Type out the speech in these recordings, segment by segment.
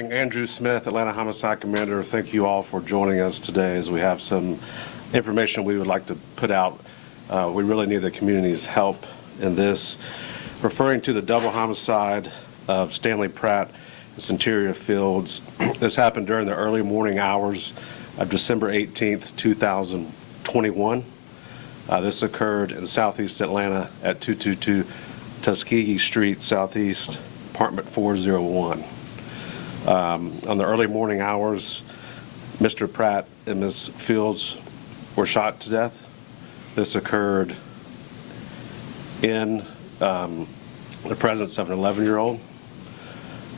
morning. Andrew Smith, Atlanta Homicide Commander. Thank you all for joining us today as we have some information we would like to put out. We really need the community's help in this. Referring to the double homicide of Stanley Pratt and Centeria Fields, this happened during the early morning hours of December 18th, 2021. This occurred in southeast Atlanta at 222 Tuskegee Street, Southeast, apartment 401. On the early morning hours, Mr. Pratt and Ms. Fields were shot to death. This occurred in the presence of an 11-year-old.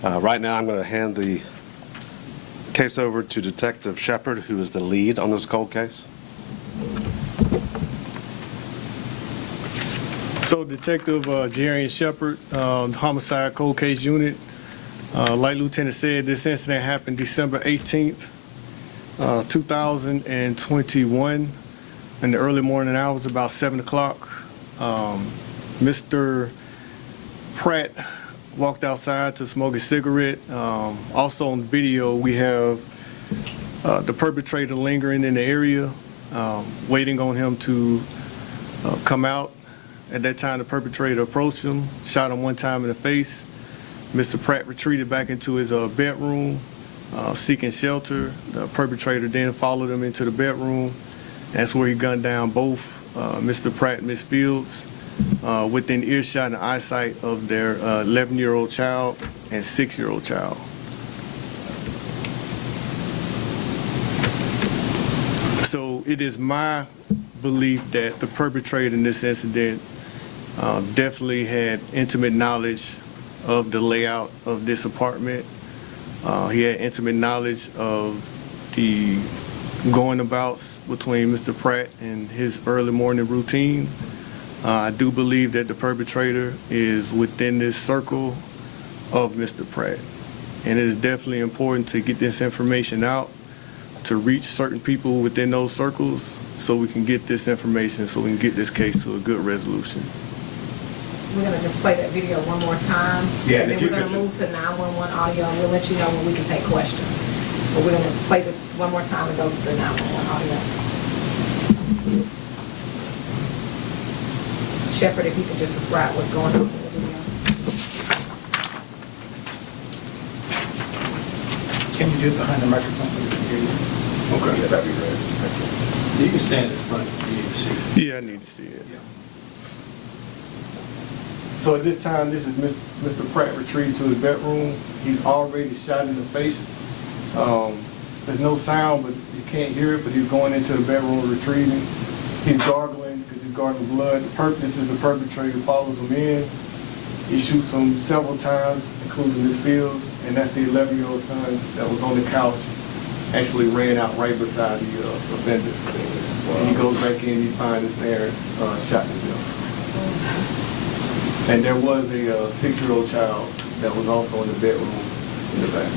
Right now, I'm going to hand the case over to Detective Shepard, who is the lead on this cold case. So, Detective Jerry Shepard, Homicide Cold Case Unit. Like Lieutenant said, this incident happened December 18th, 2021, in the early morning hours, about 7 o'clock. Mr. Pratt walked outside to smoke a cigarette. Also on the video, we have the perpetrator lingering in the area, waiting on him to come out. At that time, the perpetrator approached him, shot him one time in the face. Mr. Pratt retreated back into his bedroom, seeking shelter. The perpetrator then followed him into the bedroom. That's where he gunned down both Mr. Pratt and Ms. Fields within earshot and eyesight of their 11-year-old child and 6-year-old child. So it is my belief that the perpetrator in this incident definitely had intimate knowledge of the layout of this apartment. He had intimate knowledge of the going-abouts between Mr. Pratt and his early morning routine. I do believe that the perpetrator is within this circle of Mr. Pratt. And it is definitely important to get this information out, to reach certain people within those circles so we can get this information, so we can get this case to a good resolution. We're going to just play that video one more time. Yeah, and then we're going to move to 911 audio, and we'll let you know when we can take questions. But we're going to play this one more time and go to the 911 audio. Shepard, if you could just describe what's going on in the video. Can you do it behind the microphone so we can hear you? Okay. Yeah, that'd be great. Thank you. You can stand in front if you need to see it. Yeah, I need to see it. Yeah. So at this time, this is Mr. Pratt retreated to his bedroom. He's already shot in the face. There's no sound, but you can't hear it, but he's going into the bedroom retrieving. He's gargling because he's gargling blood. This is the perpetrator follows him in. He shoots him several times, including Ms. Fields, and that's the 11-year-old son that was on the couch, actually ran out right beside the offender. And he goes back in, he finds his parents shot to death. And there was a 6-year-old child that was also in the bedroom in the back.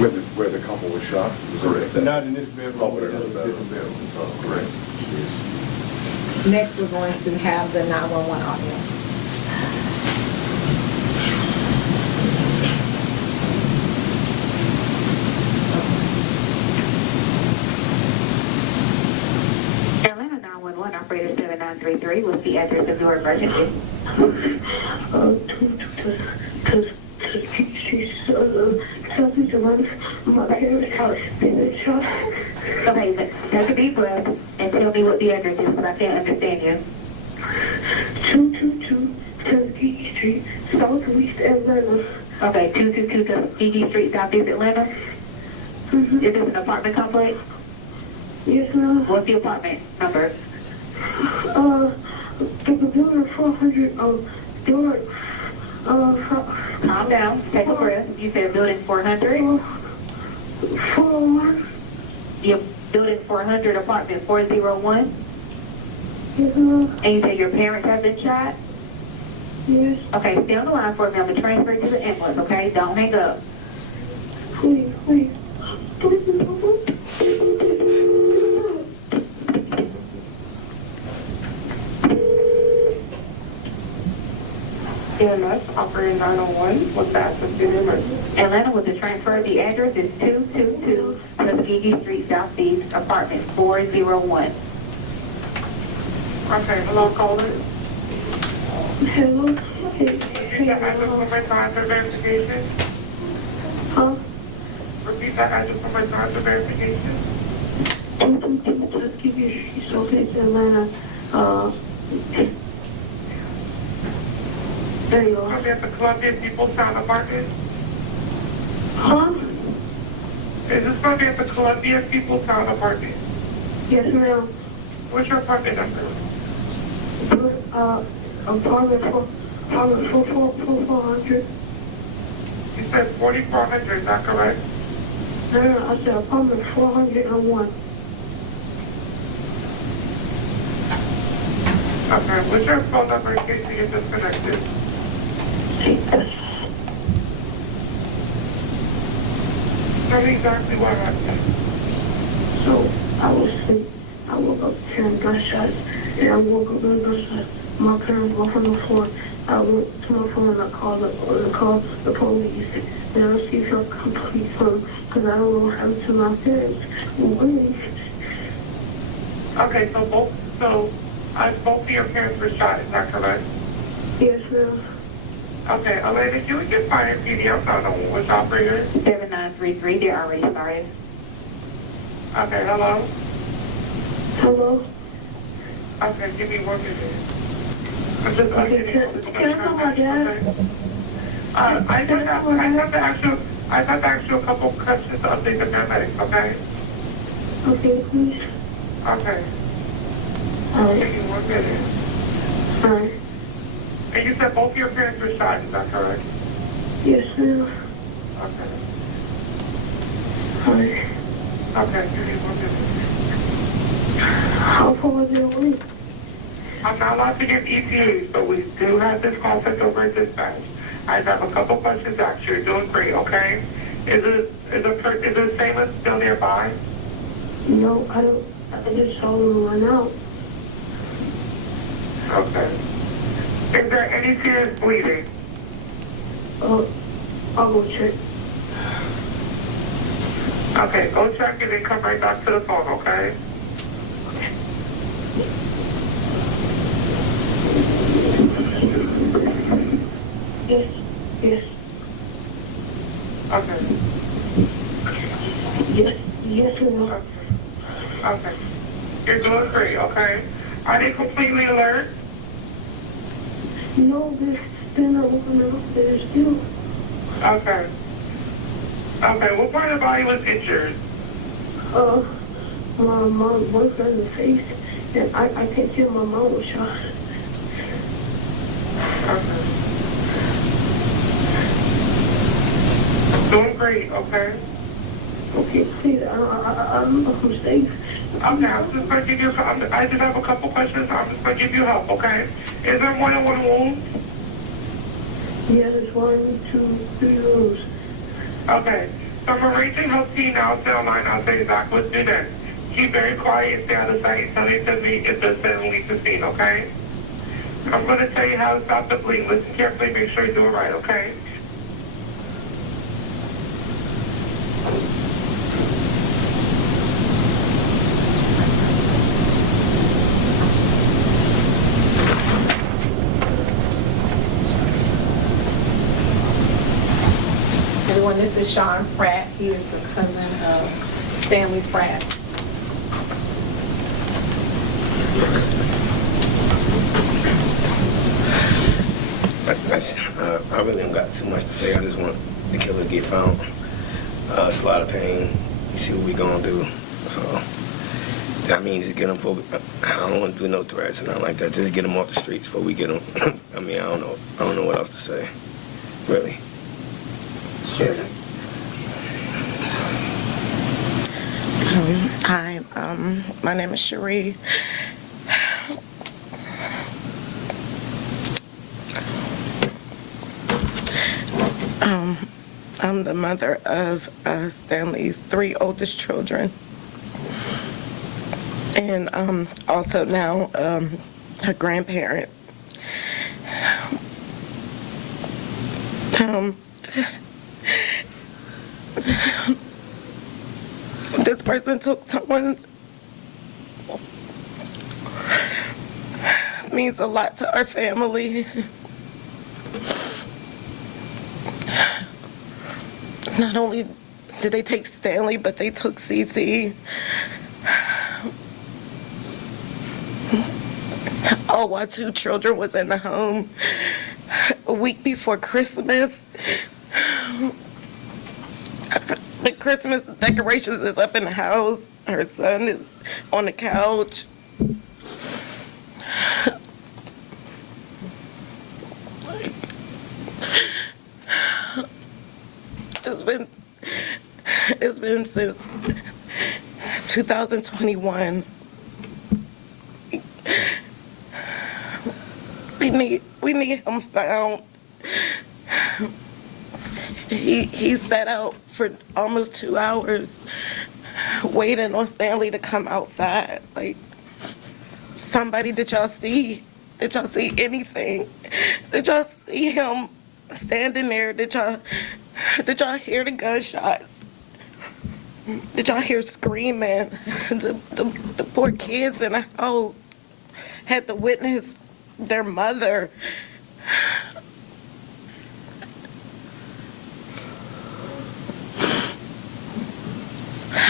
Where the couple was shot? Correct. Not in this bedroom, Oh, but that's a different bedroom. Oh, correct. Next, we're going to have the 911 audio. Atlanta 911 operator 7933, what's the address of your emergency? Southeast Atlanta. My parents' house been shot. Okay, take a deep breath and tell me what the address is because I can't understand you. 222 Tuskegee Street, Southeast Atlanta. Okay, 222 Tuskegee Street, Southeast Atlanta? Mm-hmm. Is this an apartment complex? Yes, ma'am. What's the apartment number? The building 400, building, Calm down, take a breath. You said building 400? 401. Your building 400, apartment 401? Yes, ma'am. And you said your parents have been shot? Yes. Okay, stay on the line for me. I'm going to transfer you to the ambulance, okay? Don't hang up. Please, please. EMS, operator 901, what's the address of the emergency? Atlanta with the transfer. The address is 222 Tuskegee Street Southeast, apartment 401. Okay, hello, caller. Hello. Repeat the address one more time for verification. Huh? Repeat that address one more time for verification. 222 Tuskegee Street, Southeast Atlanta. There you are. Come at the Columbia People's Town Apartment. Huh? Is this going to be at the Columbia People's Town Apartment? Yes, ma'am. What's your apartment number? Apartment 400. You said 4400, is that correct? No, I said apartment 401. Okay, what's your phone number in case you get disconnected? Tell me exactly what happened. So I was asleep. I woke up hearing gunshots, and I woke up with gunshots. My parents were on the floor. I went to my phone and I called the police. And I received your complete phone because I don't know what happened to my parents. Okay, so both of your parents were shot, is that correct? Yes, ma'am. Okay, Elena, you would get fired PD. I'm not on which operator. 7933, they're already started. Okay, hello? Hello? Okay, give me 1 minute. I'm just Can I call my dad? I thought to ask you a couple questions to update the paramedics, okay? Okay, please. Okay. All right. Give me 1 minute. All right. And you said both of your parents were shot, is that correct? Yes, ma'am. Okay. All right. Okay, give me 1 minute. How far was it away? I'm not allowed to give ETAs, but we do have this call sent over at dispatch. I have a couple questions to ask you. You're doing great, okay? Is the assailant still nearby? No, I don't. I just saw him run out. Okay. Is there any serious bleeding? I'll go check. Okay, go check and then come right back to the phone, okay? Yes. Yes. Okay. Yes, ma'am. Okay. You're doing great, okay? Are they completely alert? No, they're not open up. They're still. Okay. Okay, what part of the body was injured? My mom, one side of the face, and I can't tell my mom was shot. Okay. Doing great, okay? Okay, please, I don't know if I'm safe. Okay, I'm just going to give you, I just have a couple questions. I'm just going to give you help, okay? Is there more than one wound? Yeah, there's 1, 2, 3 rooms. Okay. So I'm arranging her team now, stay online, I'll say exactly what to do then. Keep very quiet and stay out of sight until they tell me if the Stanley leaves the scene, okay? I'm going to tell you how to stop the bleeding. Listen carefully, make sure you do it right, okay? Everyone, this is Sean Pratt. He is the cousin of Stanley Pratt. I really don't got too much to say. I just want the killer to get found. It's a lot of pain. You see what we going through. So, I mean, just get them for. I don't want to do no threats and nothing like that. Just get them off the streets before we get them. I mean, I don't know what else to say. Really. Yeah. Hi, my name is Cherie. I'm the mother of Stanley's 3 oldest children, and also now a grandparent. This person took someone means a lot to our family. Not only did they take Stanley, but they took CC. All while 2 children was in the home. A week before Christmas, the Christmas decorations is up in the house. Her son is on the couch. It's been since 2021. We need him found. He sat out for almost 2 hours waiting on Stanley to come outside. Like, somebody, did y'all see anything? Did y'all see him standing there? Did y'all hear the gunshots? Did y'all hear screaming? The poor kids in the house had to witness their mother.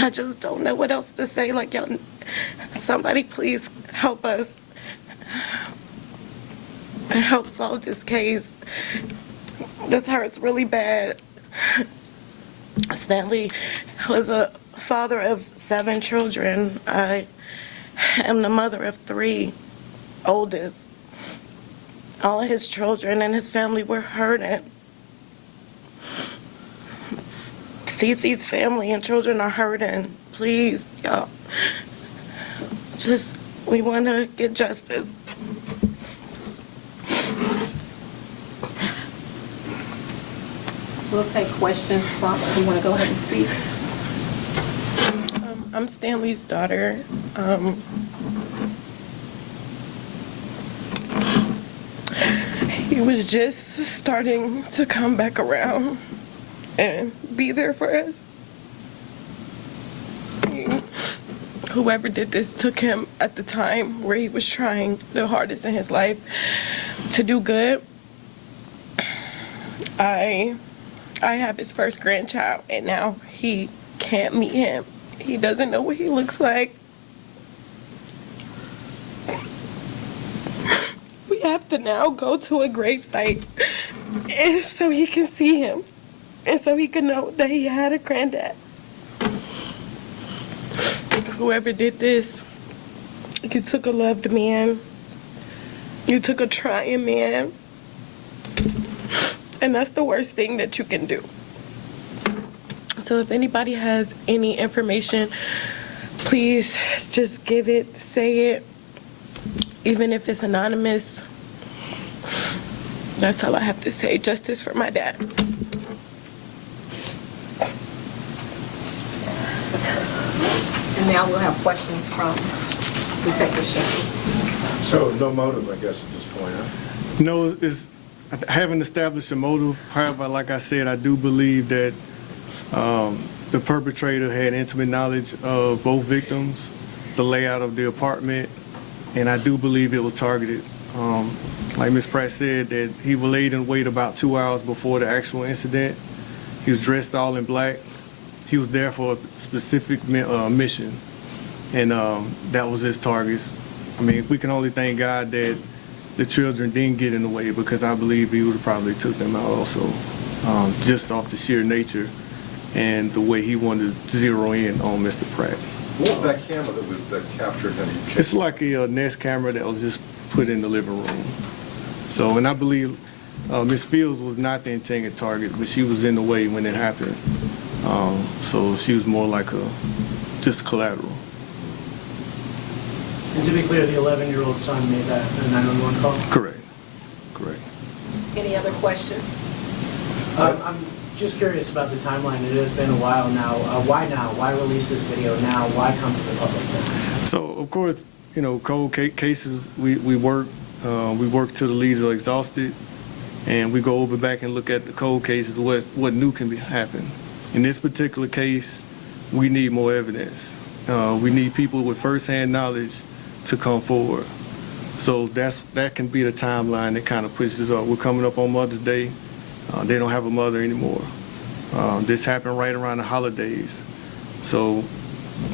I just don't know what else to say. Like, y'all, somebody please help us. Help solve this case. This hurts really bad. Stanley was a father of 7 children. I am the mother of 3, oldest. All of his children and his family were hurting. Cece's family and children are hurting. Please, y'all. We want to get justice. We'll take questions from, you want to go ahead and speak? I'm Stanley's daughter. He was just starting to come back around and be there for us. Whoever did this took him at the time where he was trying the hardest in his life to do good. I have his first grandchild, and now he can't meet him. He doesn't know what he looks like. We have to now go to a gravesite and so he can see him and so he can know that he had a granddad. Whoever did this, you took a loved man. You took a trying man. And that's the worst thing that you can do. So if anybody has any information, please just give it, say it, even if it's anonymous. That's all I have to say. Justice for my dad. And now we'll have questions from Detective Shea. So no motive, I guess, at this point, huh? No, I haven't established a motive. However, like I said, I do believe that the perpetrator had intimate knowledge of both victims, the layout of the apartment, and I do believe it was targeted. Like Ms. Pratt said, that he laid in wait about 2 hours before the actual incident. He was dressed all in black. He was there for a specific mission, and that was his target. I mean, we can only thank God that the children didn't get in the way, because I believe he would have probably took them out also, just off the sheer nature and the way he wanted to zero in on Mr. Pratt. What was that camera that captured him? It's like a Nest camera that was just put in the living room. So, and I believe Ms. Fields was not the intended target, but she was in the way when it happened. So she was more like just collateral. And to be clear, the 11-year-old son made that 911 call? Correct. Any other questions? I'm just curious about the timeline. It has been a while now. Why now? Why release this video now? Why come to the public now? So, of course, cold cases, we work till the leads are exhausted. and we go over back and look at the cold cases, what new can happen. In this particular case, we need more evidence. We need people with firsthand knowledge to come forward. So that can be the timeline that kind of pushes us up. We're coming up on Mother's Day. They don't have a mother anymore. This happened right around the holidays. So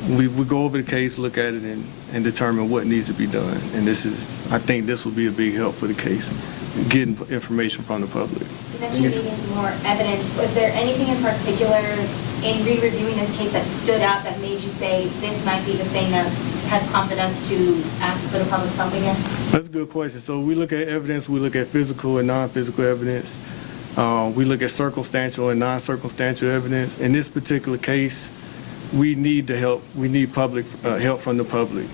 we go over the case, look at it, and determine what needs to be done. And I think this will be a big help for the case, getting information from the public. You mentioned needing more evidence. Was there anything in particular in re-reviewing this case that stood out that made you say this might be the thing that has prompted us to ask for the public's help again? That's a good question. So we look at evidence, we look at physical and non-physical evidence. We look at circumstantial and non-circumstantial evidence. In this particular case, we need the help. We need public help from the public.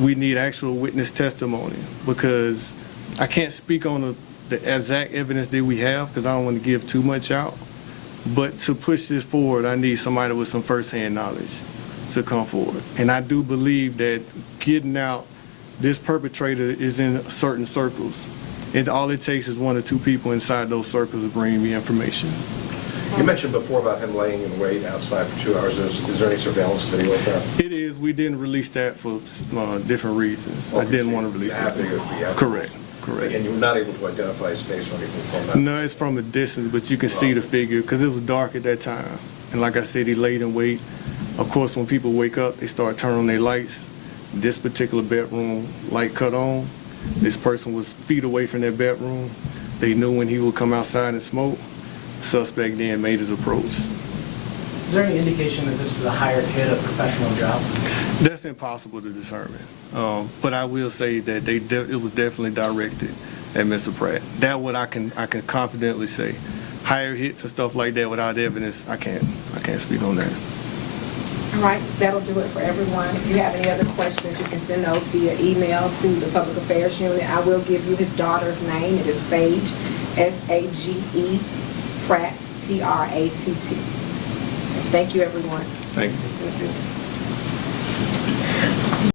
We need actual witness testimony, because I can't speak on the exact evidence that we have because I don't want to give too much out. But to push this forward, I need somebody with some firsthand knowledge to come forward. And I do believe that getting out, this perpetrator is in certain circles. And all it takes is 1 or 2 people inside those circles to bring me information. You mentioned before about him laying in wait outside for 2 hours. Is there any surveillance video of that? It is. We didn't release that for different reasons. I didn't want to release that. Correct. And you were not able to identify his face or anything from that? No, it's from a distance, but you can see the figure because it was dark at that time. And like I said, he laid in wait. Of course, when people wake up, they start turning on their lights. This particular bedroom light cut on. This person was feet away from their bedroom. They knew when he would come outside and smoke. The suspect then made his approach. Is there any indication that this is a hired hit, a professional job? That's impossible to determine. But I will say that it was definitely directed at Mr. Pratt. That what I can confidently say. Higher hits and stuff like that without evidence, I can't speak on that. All right, that'll do it for everyone. If you have any other questions, you can send those via email to the Public Affairs Unit. I will give you his daughter's name. It is Sage, S-A-G-E, Pratt, P-R-A-T-T. Thank you, everyone. Thank you.